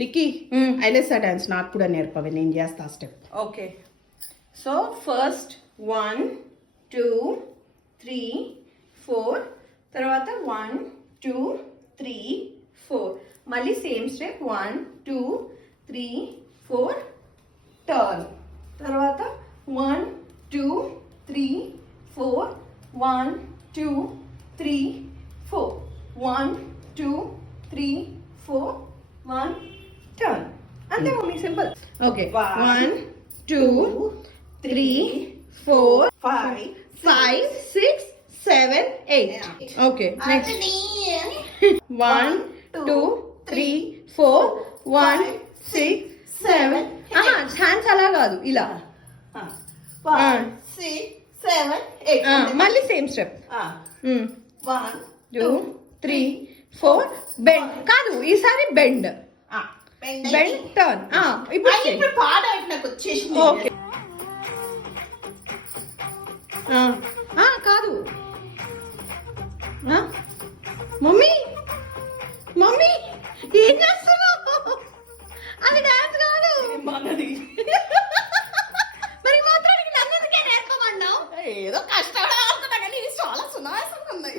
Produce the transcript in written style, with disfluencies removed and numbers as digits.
లిక్కీ ఐలెసా dance నాకు కూడా నేర్పవి, నేను చేస్తా స్టెప్. ఓకే, సో ఫస్ట్ 1 2 3 4, తర్వాత 1 2 3 4, మళ్ళీ సేమ్ స్టెప్ 1 2 3 4 టర్న్, తర్వాత 1 2 3 4 1 2 3 4 1 2 3 4 1 టర్న్. అంతే mummy, simple. Okay 1 2 3 4 5 5 6 7 8. Okay next 1 2 3 4 1 6 7. Hands అలా కాదు, ఇలా. 1 6 7 8. మళ్ళీ సేమ్ స్టెప్ 1 2 3 4 బెండ్ కాదు, ఈసారి బెండ్ బెండ్ టర్న్. ఇప్పుడు పాట నాకు వచ్చేసింది. ఓకే కాదు మమ్మీ మమ్మీ ఏం చేస్తున్నావు? అది డాన్స్ కాదు మనది. మరి మాత్రానికి నన్ను ఎందుకే నేర్పమన్నావు? ఏదో కష్టపడాలనుకున్నా కానీ ఇది చాలా సునాయాసంగా ఉంది.